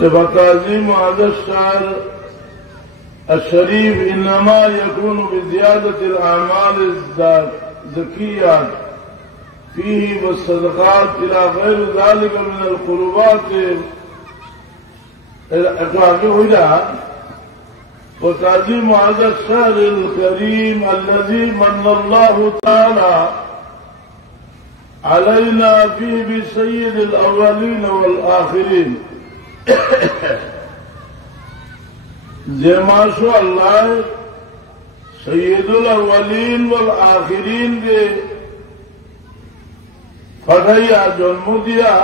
فتعظيم هذا الشهر الشريف إنما يكون بزيادة الأعمال الزكية فيه والصدقات إلى غير ذلك من القربات وتعظيم هذا الشهر الكريم الذي من الله تعالى علينا فيه بسيد الأولين والآخرين যে মাস আল্লাহ সৈয়দুল আউয়ালিন ওয়াল আখিরিন কে পাঠাইয়া জন্ম দিয়া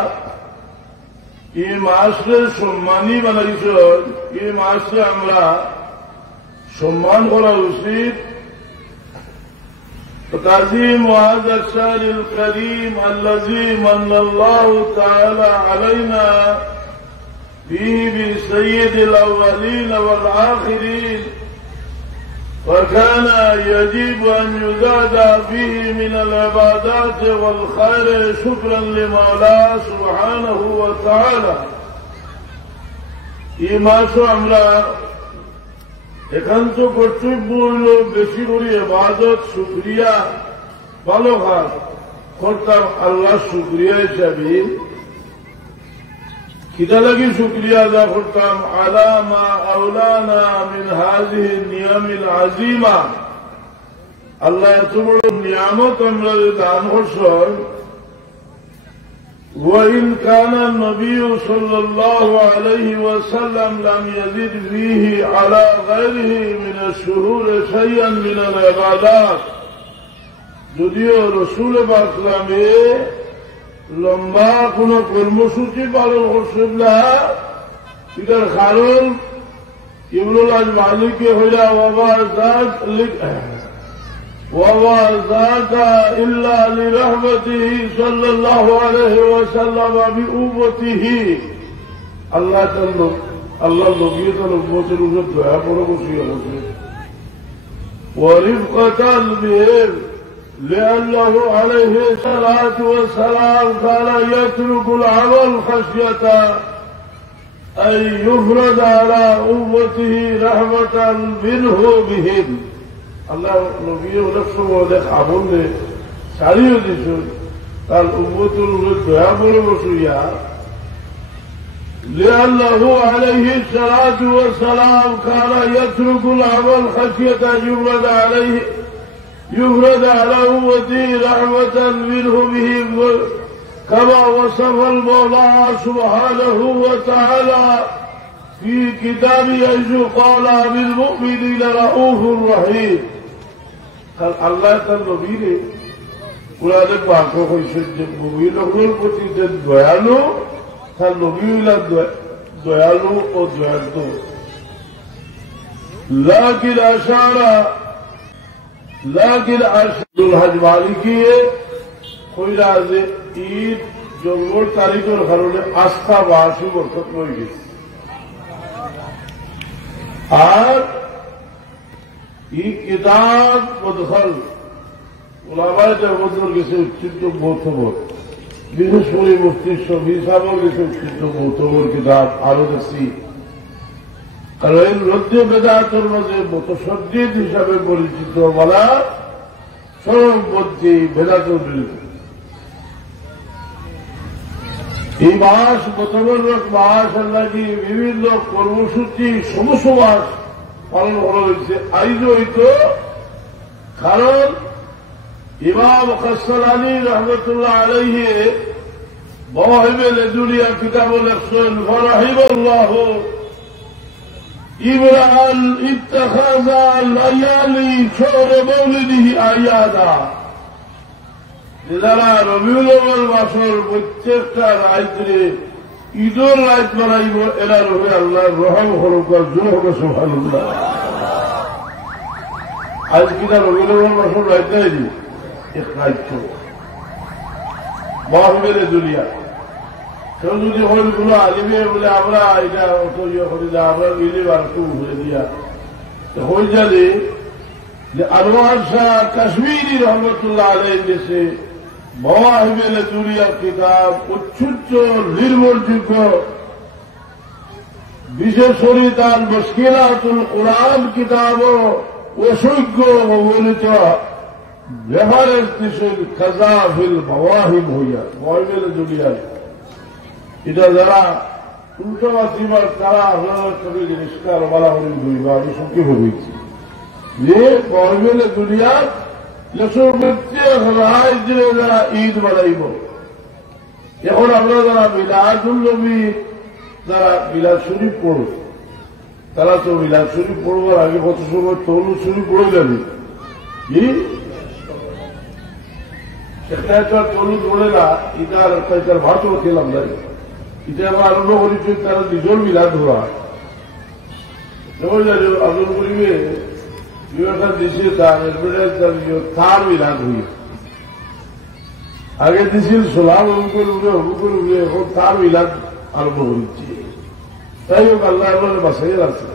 এই মাসকে সম্মানী বানাইছ, এই মাসকে আমরা সম্মান করা উচিত। تعظيم هذا الشهر الكريم الذي من الله تعالى علينا فيه بسيد الأولين والآخرين وكان يجب أن يزاد فيه من العبادات والخير شكرا لمولاه سبحانه وتعالى إيماس আমরা একান্ত কর্তব্য হইল বেশি করে ইবাদত শুকরিয়া ভালো কাজ করতাম আল্লাহ শুকরিয়া হিসাবে কিতা লাগি শুকরিয়া আদা করতাম আলা মা আওলানা মিন হাযিহি নিয়ামিল আযীমা আল্লাহ এত বড় নিয়ামত আমরা দান করছেন। وإن كان النبي صلى الله عليه وسلم لم يزد فيه على غيره من الشهور شيئا من العبادات যদিও রসুল পাকরামে লম্বা কোন কর্মসূচি পালন করছেন না, এটার কারণ ইবনুল আজ মালিকে হইলা وما زاد إلا لرحمته صلى الله عليه وسلم بأمته الله نبيه الأمة الدعاء برمسية ورفقة بهم لأنه عليه الصلاة والسلام كان يترك العمل خشية أن يفرد على أمته رحمة منه بهم আল্লাহ নবী অনেক সময় অনেক আমলে ছাড়িয়ে দিচ্ছেন তার উম্মতের উপরে দয়া করে বসিয়া لأنه عليه الصلاة والسلام كان يترك العمل خشية يفرد على أمته رحمة منه بهم كما وصف المولى سبحانه وتعالى في كتابه حيث قال بالمؤمنين رؤوف رحيم আল্লাহ তার নবীরে কুরআনে পাক কইছেন যে মুমিনদের প্রতি যে দয়ালু তার নবী হইলা দয়ালু ও দয়ালু। লাকিন আশারুল হজ মালিকিয়ে কইলা যে ঈদ জন্মর তারিখের কারণে আস্থা বা শুভর্থক হয়ে গেছে। আর এই কিতাব মদখল ওলামায়ে দেওবন্দের কাছে উচ্চিত মৌতবর, বিশেষ করে মুফতি শফি সাহেবের কাছে উচ্চিত মৌতবর কিতাব আরো দেখছি। কারণ এই রদ্দে বেদাতের মাঝে মুতাশাদ্দিদ হিসাবে পরিচিত বলা চরমপন্থী বেদাতের বিরুদ্ধে। এই মাস মোতাবরক মাস আল্লাহ কি বিভিন্ন কর্মসূচি সমস্ত মাস পালন করা হয়েছে। আইজ হইত কারণ ইমাম কাসসালানী রহমতুল্লাহ আলাইহি মওয়াহিবে দুনিয়া কিতাব লেখছেন ফরাহিমাল্লাহ ইমরান ইত্তাখাযা লায়ালি শাহর মাউলিদিহি আয়াদা, যারা রবিউল আউয়াল মাসের প্রত্যেকটা রাত্রে ঈদের রাত বানাইব এরা রবে আল্লাহর রহম হরকার জোর হবে সুবহানাল্লাহ। আজ কিনা রবিউল আউয়াল মাসের রাত নাই এক রাত মহাবিবের দুনিয়া কেউ যদি হল কোনো আলিমে বলে আমরা এটা অত ইয়ে করি না, আমরা মিলে বারকু ঘুরে দিয়া হয়ে যাবে যে আনোয়ার শাহ কাশ্মীরি রহমতুল্লাহ আলাইহির দেশে মওয়াহিবে দুনিয়ার কিতাব উচ্চুচ্চ নির্ভরযোগ্য বিশেষ করে তার মুশকিলাতুল কোরআন কিতাব অসংখ্য অবনীত রেফারেন্স দিয়েছেন খাজাফিল মাওয়াহিব হইয়া ময়মেল জুলিয়ার। এটা যারা উল্টো বাতিবার তারা আপনার সঙ্গে জিনিসটা বলা হলে ধরিব, আমি সঙ্গে ভেবেছি যে ময়মেল জুলিয়ার রায় দিলে যারা ঈদ বানাইব। এখন আমরা যারা মিলাদুল নবী যারা মিলাদ শরীফ পড়ব, তারা তো মিলাদ শরীফ পড়বার আগে কত সময় তরুণ শরীফ পড়ে যাবে, কি একটা তরুণ পড়ে না, এটার ভাতও খেলাম না, এটা আবার আরম্ভ করেছে তারা নিজের মিলাদ ধরা আন্দোলন করিবে দিছে তার মিলাদ হইয়া আগে দিছিল সোলাম অমুকের উঠে অমুকের উঠে, এখন তার মিলাদ আরম্ভ করেছে। তাই হোক আল্লাহ বাসাই আছে।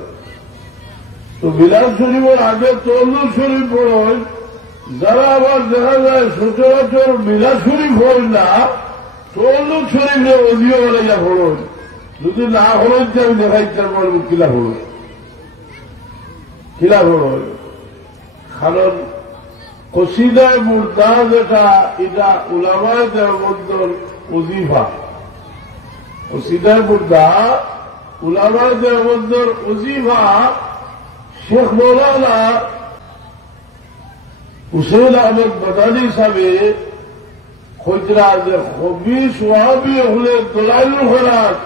তো মিলাদ শরীফের আগে তরুণ শরীফ পড়েন, যারা আবার দেখা যায় সচরাচর মিলাদ শরীফ হয় না, তরুণ শরীফে অধিও বানাইয়া পড়েন। যদি না হলেন আমি দেখাইতে পারবো কিলা পড়েন, কিলা পড়েন। কারণ কসিদায় মুর্দা যেটা এটা উলামায়ে দেওবন্দের ওজিফা, কসিদায় মুর্দা উলামায়ে দেওবন্দের ওজিফা। শেখ মৌলানা হুসেন আহমদ মাদানী সাহেবে খোঁজরা যে খবিস ওয়াহাবি হলে দলাইলুল খৈরাত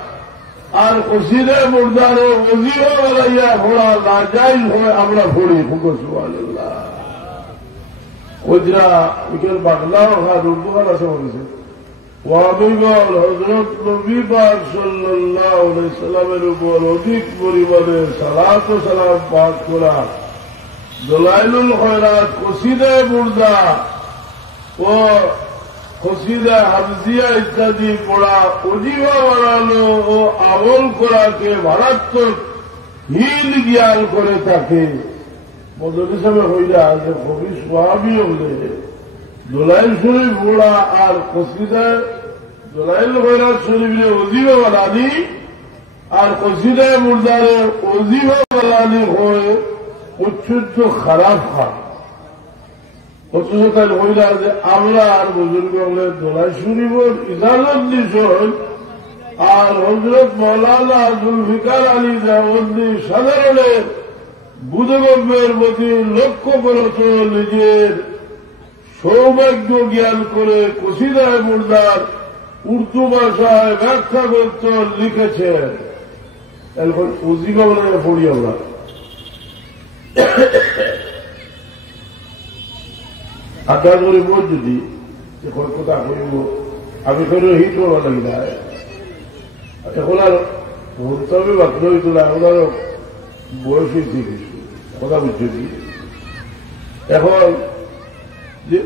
আর কসিদায় মুর্দারে ওজিফা বানাইয়া পড়া নাজায়েজ হয়, আমরা পড়ি। সুবহানাল্লাহ। খোঁজরা এখানে বাংলা আর উর্দু গান আছে বলেছে, ওয়াহাবিগণ হযরত নবী পাক সাল্লাল্লাহু আলাইহি সাল্লামের উপর অধিক পরিমাণে সালাত ও সালাম পাঠ করা, দলাইলুল খৈরাত, কসিদায়ে মুর্দা ও কসিদায়ে হাফজিয়া ইত্যাদি পড়া, ওজিফা বানানো ও আমল করাকে মারাত্মক হীন জ্ঞান করে থাকে। মদনী সাহেব হইলা যে খবিস ওয়াহাবি হলে দলাইল শরীফ পড়া আর কসিদায়ে দলাইল খৈরাত শরীফে ওজিফা বানানি আর কসিদায়ে মুর্দারে ওজিফা বানানি হয় অত্যন্ত খারাপ খান। অথচ তাই হইলা যে আমরা আর বুজুর্গ হলে দলাইল শরীফের ইজাজত দিছেন, আর হযরত মাওলানা জুলফিকার আলী দেওবন্দি সাধারণের বুধগম্যের প্রতি লক্ষ্য করত নিজের সৌভাগ্য জ্ঞান করে কসিদায়ে মুর্দার উর্দু ভাষায় ব্যাখ্যা করতে লিখেছেন। এখন ওজিফা বলে পড়ি আমরা। আড্ডা করে বোধ যদি কথা করিব আমি কোনো হিট করা লাগি না। এখন আর বলতে হবে বাধ্য হইত না, এখন আরো বয়স হয়েছে কিছু কথা বুঝছি। এখন যে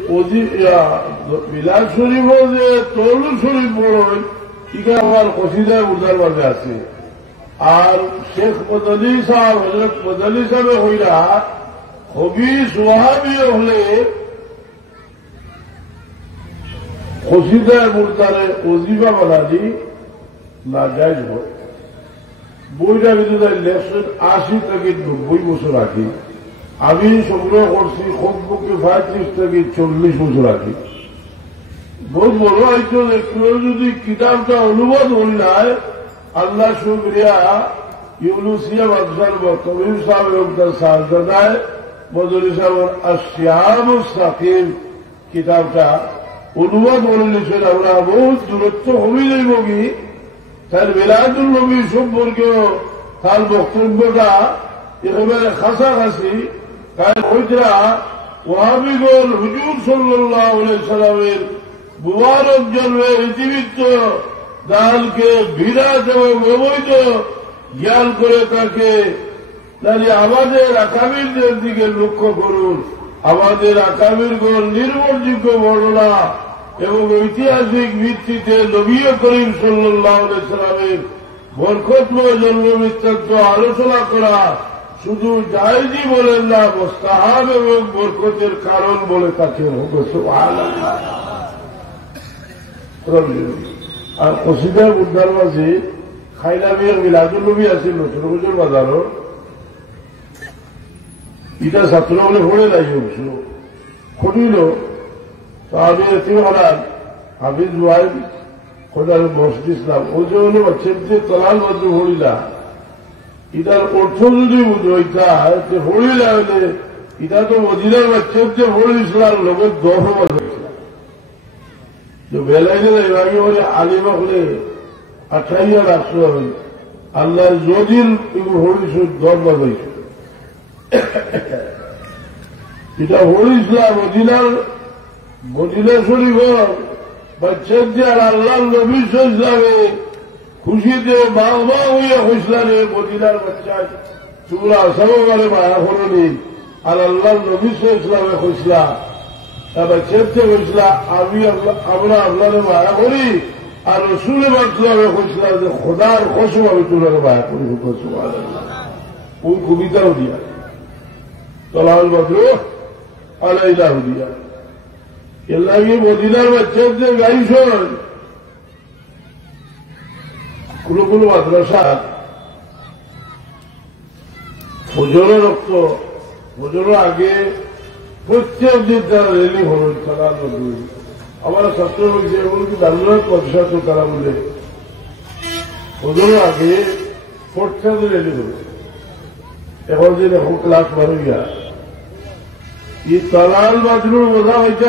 মিলাদ শরীফ যে তরুণ শরীফ পড়েন, এটা আমার কসিদায়ে মুর্দার মাঝে আছে। আর শেখ মদনী সাহেব হযরত মদনী সাহেব হইলা খবিস ওয়াহাবি হলে কসিদায়ে মুর্দারে ওজিফা বানানি নাজায়েজ হয়। বইটা কিন্তু তাই লেখছেন 80 থেকে 90 বছর আগে। আমি সংগ্রহ করছি কমপক্ষে 35 থেকে 40 বছর আগে। বহুত বড় হয়তো কেউ যদি কিতাবটা অনুবাদ হইলায় আল্লাহ শুকরিয়া ইউনুসিয়া বাদশার কবির সাহেব এবং তার সাহজাদায় মদনী সাহেবের আশিয়ামুস সাকিব কিতাবটা অনুবাদ করে নিয়েছেন। আমরা বহুত দূরত্ব হবি যাইব কি তার মিলাদুল নবী সম্পর্কেও তার বক্তব্যটা একেবারে কাছাকাছি। তাই হইতরা ওয়াহাবিগণ হুজুর সাল্লাল্লাহু আলাইহি সাল্লামের মুবারক জন্মে ইতিবৃত্ত দালকে বিরাট এবং অবৈধ জ্ঞান করে থাকে। তাহলে আমাদের আকাবিরদের দিকে লক্ষ্য করুন। আমাদের আকাবিরগণ নির্ভরযোগ্য বর্ণনা এবং ঐতিহাসিক ভিত্তিতে নবী করিম সাল্লাল্লাহু আলাইহি সাল্লামের বরকতময় জন্ম বৃত্তান্ত আলোচনা করা শুধু জায়েজই বলেন না, মুস্তাহাব এবং বরকতের কারণ বলে তাকে আর কসিদায়ে মুর্দার মাঝে খাইলা মেয়ের মিলাদুল নবী আছিল নতুন বছর বাজারও ইটা ছাত্র বলে পড়ে নাই অবশ্য করিল তো আমি এতে হলাম হাফিজ ওয়াইফ খোদার মসজিদ ইসলাম ওই যে হলো বাচ্চাদের তলাল বাদ্র হরিলা ইটার অর্থ যদি বুঝইতা যে হরিলা হলে এটা তো মদিনার বাচ্চাদের হরি ইসলাম লোকের দশ বাজাইছিলাম যে বেলাইলে এভাবে হলে আলিমা হলে আঠাইয়া রাখতে হবে আল্লাহর যদিন হরি দশ বাজাইছে এটা হরি ইসলাম মদিনা শরীফ বাচ্চাদের আর আল্লাহ নবী ইসলামে খুশিতে বাবা হইয়া হইসলারে মদিনার বাচ্চা তোমরা আসামে মায়া করি আর আল্লাহ নবী ইসলামে হইসলা বাচ্চাতে হইসলা আমরা আল্লাহরে মায়া করি আর রসুলের ইসলামে হইসলা যে খোদার কসম আমি তোমরা মায়া করি ওই কবিতাও দিয়া তলাল বদ্র আলাইলা দিয়া এর লাগে মদিনার বাচ্চাদের গাইছ কোন কোন মাদ্রাসা ফজরের রক্ত ফজরের আগে প্রত্যেক দিন তারা রেলি হল তারা আমার ছাত্র হয়েছে এমনকি দারুণাথ পরিষদ তারা বলে ফজরের আগে প্রত্যেক দিন রেলি হল এখন যে এখন ক্লাস বার হইয়া এই তালাল বাজরুর বোঝা হয়েছে